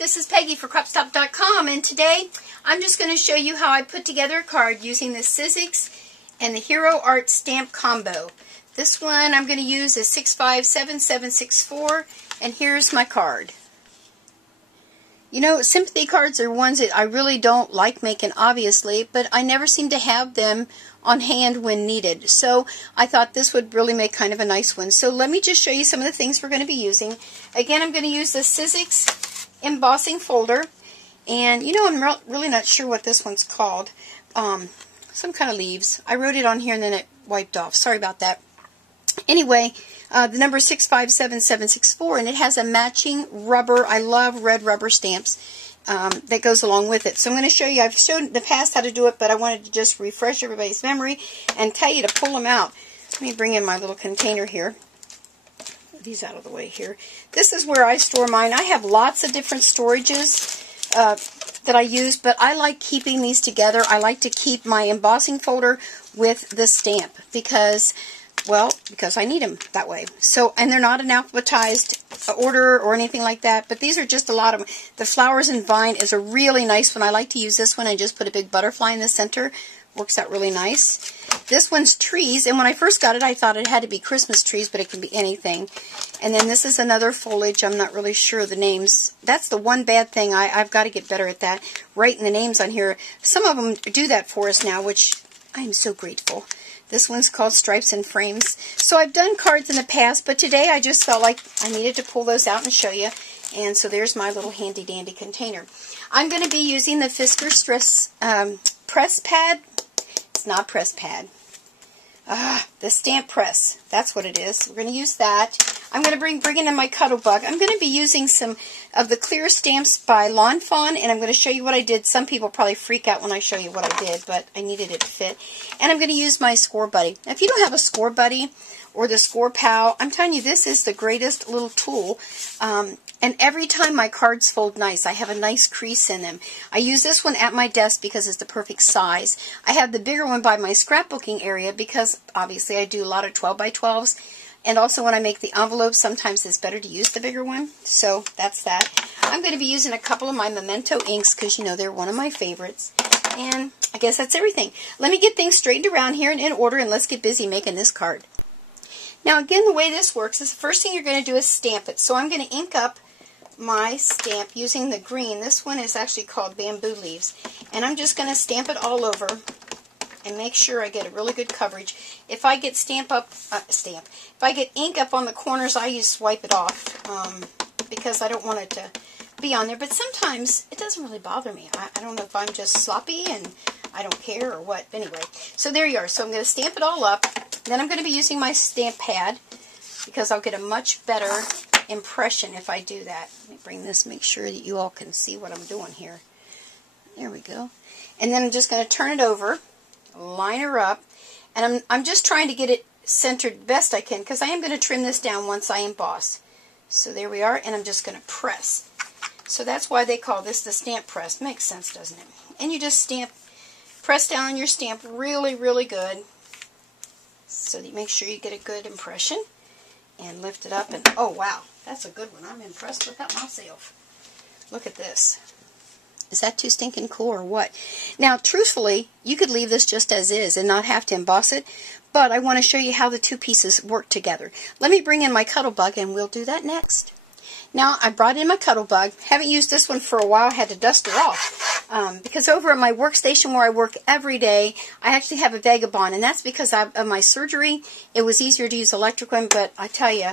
this is Peggy for CropStop.com, and today I'm just going to show you how I put together a card using the Sizzix and the Hero Art stamp combo. This one I'm going to use is 657764, and here's my card. You know, sympathy cards are ones that I really don't like making, obviously, but I never seem to have them on hand when needed. So I thought this would really make kind of a nice one. So let me just show you some of the things we're going to be using. Again, I'm going to use the Sizzix embossing folder. And, you know, I'm really not sure what this one's called. Some kind of leaves. I wrote it on here and then it wiped off. Sorry about that. Anyway, the number is 657764, and it has a matching rubber. I love red rubber stamps that goes along with it. So I'm going to show you. I've shown in the past how to do it, but I wanted to just refresh everybody's memory and tell you to pull them out. Let me bring in my little container here. Move these out of the way here. This is where I store mine. I have lots of different storages that I use, but I like keeping these together. I like to keep my embossing folder with the stamp because I need them that way. So, and they're not an alphabetized order or anything like that, but these are just a lot of them. The Flowers and Vine is a really nice one. I like to use this one and just put a big butterfly in the center. Works out really nice. This one's Trees, and when I first got it, I thought it had to be Christmas trees, but it can be anything. And then this is another foliage. I'm not really sure of the names. That's the one bad thing. I've got to get better at that, writing the names on here. Some of them do that for us now, which I am so grateful. This one's called Stripes and Frames. So I've done cards in the past, but today I just felt like I needed to pull those out and show you. And so there's my little handy dandy container. I'm going to be using the Fisker Stress press pad. It's not press pad. The stamp press. That's what it is. We're going to use that. I'm going to bring in my Cuddle Bug. I'm going to be using some of the clear stamps by Lawn Fawn, and I'm going to show you what I did. Some people probably freak out when I show you what I did, but I needed it to fit. And I'm going to use my Score Buddy. Now, if you don't have a Score Buddy or the Score Pal, I'm telling you, this is the greatest little tool. And every time my cards fold nice, I have a nice crease in them. I use this one at my desk because it's the perfect size. I have the bigger one by my scrapbooking area because obviously I do a lot of 12 by 12s. And also when I make the envelopes, sometimes it's better to use the bigger one. So that's that. I'm going to be using a couple of my Memento inks because, you know, they're one of my favorites. And I guess that's everything. Let me get things straightened around here and in order, and let's get busy making this card. Now again, the way this works is the first thing you're going to do is stamp it. So I'm going to ink up my stamp using the green. This one is actually called Bamboo Leaves. And I'm just going to stamp it all over and make sure I get a really good coverage. If I get if I get ink up on the corners, I just wipe it off because I don't want it to be on there. But sometimes it doesn't really bother me. I don't know if I'm just sloppy and I don't care or what. Anyway, so there you are. So I'm going to stamp it all up. Then I'm going to be using my stamp pad because I'll get a much better impression if I do that. Let me bring this, make sure that you all can see what I'm doing here. There we go. And then I'm just going to turn it over, line her up, and I'm just trying to get it centered best I can because I am going to trim this down once I emboss. So there we are, and I'm just going to press. So that's why they call this the stamp press. Makes sense, doesn't it? And you just press down on your stamp really, really good so that you make sure you get a good impression. And lift it up, and oh wow, that's a good one. I'm impressed with that myself. Look at this. Is that too stinking cool or what? Now, truthfully, you could leave this just as is and not have to emboss it, but I want to show you how the two pieces work together. Let me bring in my Cuddle Bug, and we'll do that next. Now, I brought in my Cuddle Bug. Haven't used this one for a while. I had to dust her off. Because over at my workstation where I work every day, I actually have a Vagabond, and that's because of my surgery. It was easier to use electric one, but I tell you,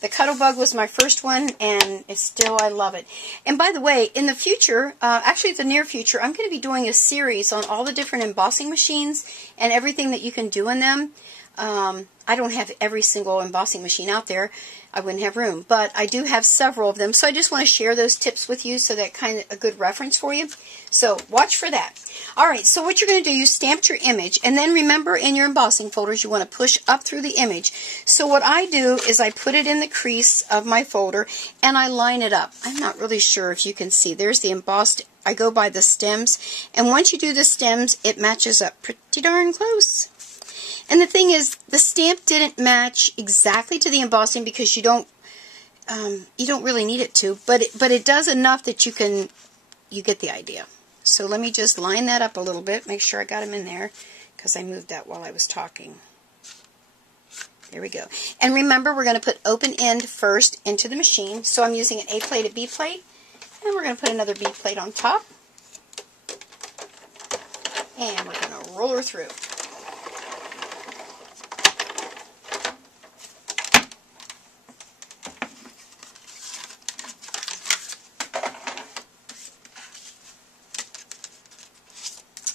the Cuddle Bug was my first one, and it's still, I love it. And by the way, in the future, actually the near future, I'm going to be doing a series on all the different embossing machines and everything that you can do in them. I don't have every single embossing machine out there. I wouldn't have room, but I do have several of them, so I just want to share those tips with you so that kind of a good reference for you. So watch for that. Alright, so what you're going to do, you stamped your image, and then remember in your embossing folders you want to push up through the image. So what I do is I put it in the crease of my folder and I line it up. I'm not really sure if you can see. There's the embossed. I go by the stems, and once you do the stems, it matches up pretty darn close. And the thing is, the stamp didn't match exactly to the embossing because you don't you don't really need it to, but it does enough that you get the idea. So let me just line that up a little bit, make sure I got them in there, because I moved that while I was talking. There we go. And remember, we're going to put open end first into the machine. So I'm using an A plate, a B plate, and we're going to put another B plate on top. And we're going to roll her through.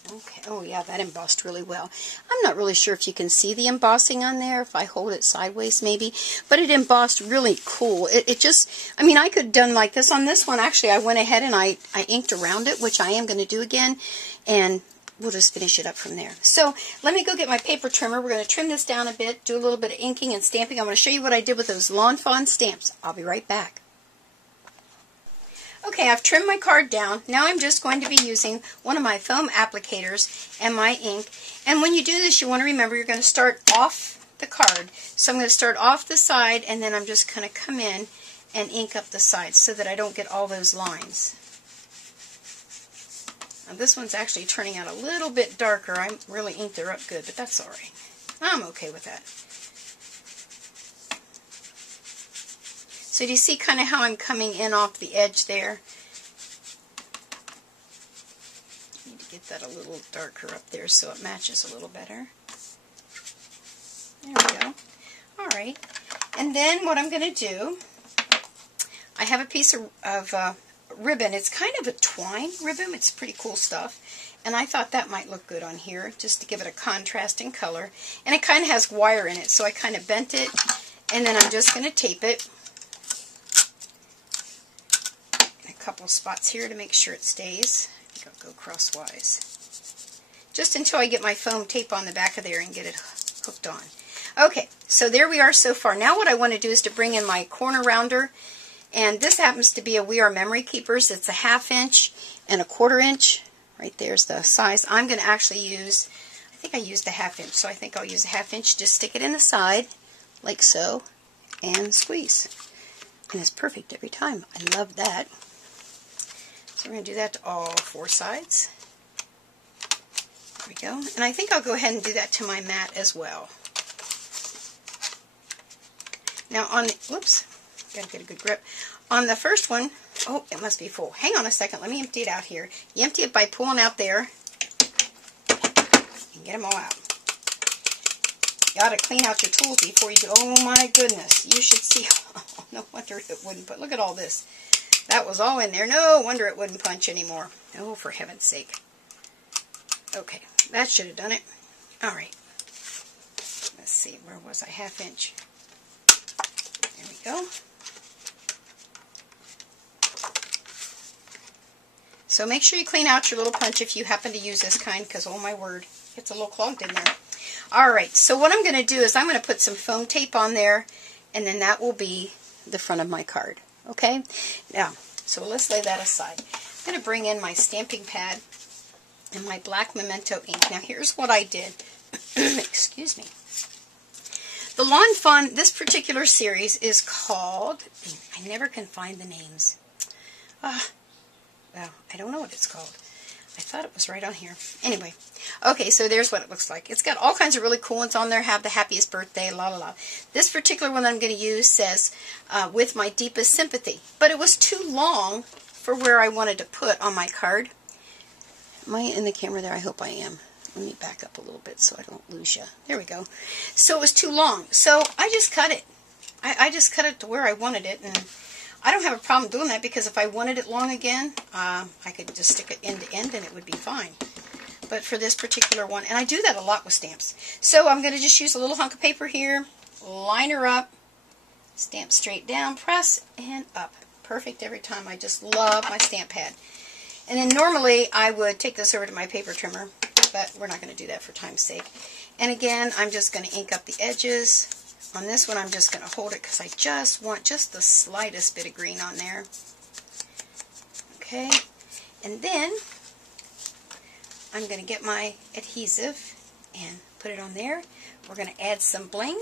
Okay, oh yeah, that embossed really well. I'm not really sure if you can see the embossing on there, if I hold it sideways maybe, but it embossed really cool. It just, I mean, I could have done like this on this one. Actually, I went ahead and I inked around it, which I am going to do again, and we'll just finish it up from there. So let me go get my paper trimmer. We're going to trim this down a bit, do a little bit of inking and stamping. I'm going to show you what I did with those Lawn Fawn stamps. I'll be right back. Okay, I've trimmed my card down. Now I'm just going to be using one of my foam applicators and my ink. And when you do this, you want to remember you're going to start off the card. So I'm going to start off the side, and then I'm just going to come in and ink up the sides so that I don't get all those lines. Now this one's actually turning out a little bit darker. I really inked her up good, but that's all right. I'm okay with that. So do you see kind of how I'm coming in off the edge there? I need to get that a little darker up there so it matches a little better. There we go. All right. And then what I'm going to do, I have a piece of ribbon. It's kind of a twine ribbon. It's pretty cool stuff. And I thought that might look good on here just to give it a contrasting color. And it kind of has wire in it, so I kind of bent it. And then I'm just going to tape it. Couple spots here to make sure it stays. I think I'll go crosswise. Just until I get my foam tape on the back of there and get it hooked on. Okay, so there we are so far. Now what I want to do is to bring in my corner rounder, and this happens to be a We Are Memory Keepers. It's a 1/2 inch and a 1/4 inch. Right there's the size. I'm going to actually use, I think I used a 1/2 inch, so I think I'll use a 1/2 inch. Just stick it in the side, like so, and squeeze. And it's perfect every time. I love that. So we're going to do that to all 4 sides. There we go. And I think I'll go ahead and do that to my mat as well. Now on the, whoops, got to get a good grip. On the first one, oh, it must be full. Hang on a second, let me empty it out here. You empty it by pulling out there and get them all out. You ought to clean out your tools before you do. Oh my goodness, you should see. Oh, no wonder it wouldn't, but look at all this. That was all in there. No wonder it wouldn't punch anymore. Oh, for heaven's sake. Okay, that should have done it. All right. Let's see, where was I? 1/2 inch. There we go. So make sure you clean out your little punch if you happen to use this kind, because, oh my word, it's a little clogged in there. All right, so what I'm going to do is I'm going to put some foam tape on there, and then that will be the front of my card. Okay, now, so let's lay that aside. I'm going to bring in my stamping pad and my black Memento ink. Now, here's what I did. Excuse me. The Lawn Fawn, this particular series is called, I never can find the names. Well, I don't know what it's called. I thought it was right on here. Anyway, okay, so there's what it looks like. It's got all kinds of really cool ones on there. Have the happiest birthday, la la la. This particular one I'm going to use says, with my deepest sympathy. But it was too long for where I wanted to put on my card. Am I in the camera there? I hope I am. Let me back up a little bit so I don't lose you. There we go. So it was too long. So I just cut it. I just cut it to where I wanted it, and I don't have a problem doing that because if I wanted it long again, I could just stick it end to end and it would be fine. But for this particular one, and I do that a lot with stamps. So I'm going to just use a little hunk of paper here, line her up, stamp straight down, press, and up. Perfect every time. I just love my stamp pad. And then normally I would take this over to my paper trimmer, but we're not going to do that for time's sake. And again, I'm just going to ink up the edges. On this one, I'm just going to hold it because I just want just the slightest bit of green on there. Okay, and then I'm going to get my adhesive and put it on there. We're going to add some bling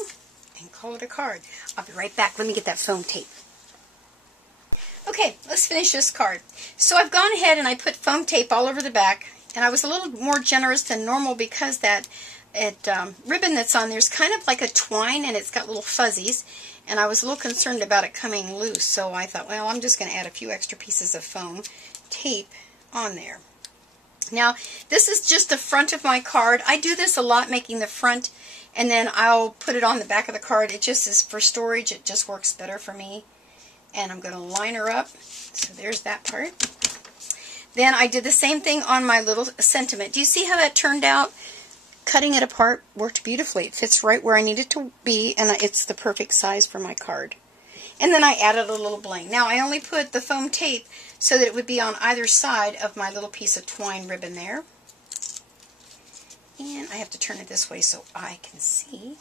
and call it a card. I'll be right back. Let me get that foam tape. Okay, let's finish this card. So I've gone ahead and I put foam tape all over the back, and I was a little more generous than normal because that ribbon that's on there is kind of like a twine, and it's got little fuzzies, and I was a little concerned about it coming loose, so I thought, well, I'm just going to add a few extra pieces of foam tape on there. Now, this is just the front of my card. I do this a lot, making the front, and then I'll put it on the back of the card. It just is for storage. It just works better for me. And I'm going to line her up. So there's that part. Then I did the same thing on my little sentiment. Do you see how that turned out? Cutting it apart worked beautifully. It fits right where I need it to be, and it's the perfect size for my card. And then I added a little bling. Now, I only put the foam tape so that it would be on either side of my little piece of twine ribbon there. And I have to turn it this way so I can see.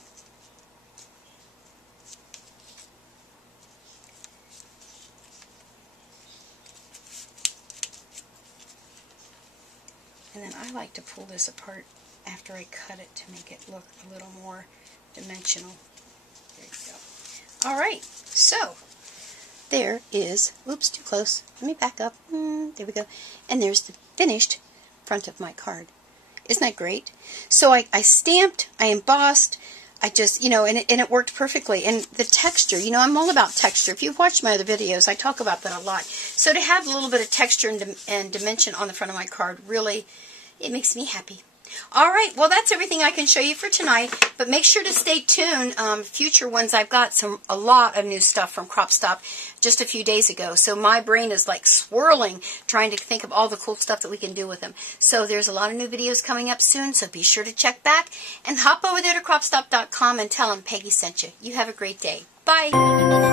And then I like to pull this apart after I cut it to make it look a little more dimensional. There you go. Alright, so there is, oops, too close. Let me back up. There we go. And there's the finished front of my card. Isn't that great? So I stamped, I embossed, I just, and it worked perfectly. And the texture, I'm all about texture. If you've watched my other videos, I talk about that a lot. So to have a little bit of texture and dimension on the front of my card, really, it makes me happy. Alright, well that's everything I can show you for tonight, but make sure to stay tuned. Future ones, I've got a lot of new stuff from CropStop just a few days ago, so my brain is like swirling trying to think of all the cool stuff that we can do with them. So there's a lot of new videos coming up soon, so be sure to check back and hop over there to CropStop.com and tell them Peggy sent you. You have a great day. Bye!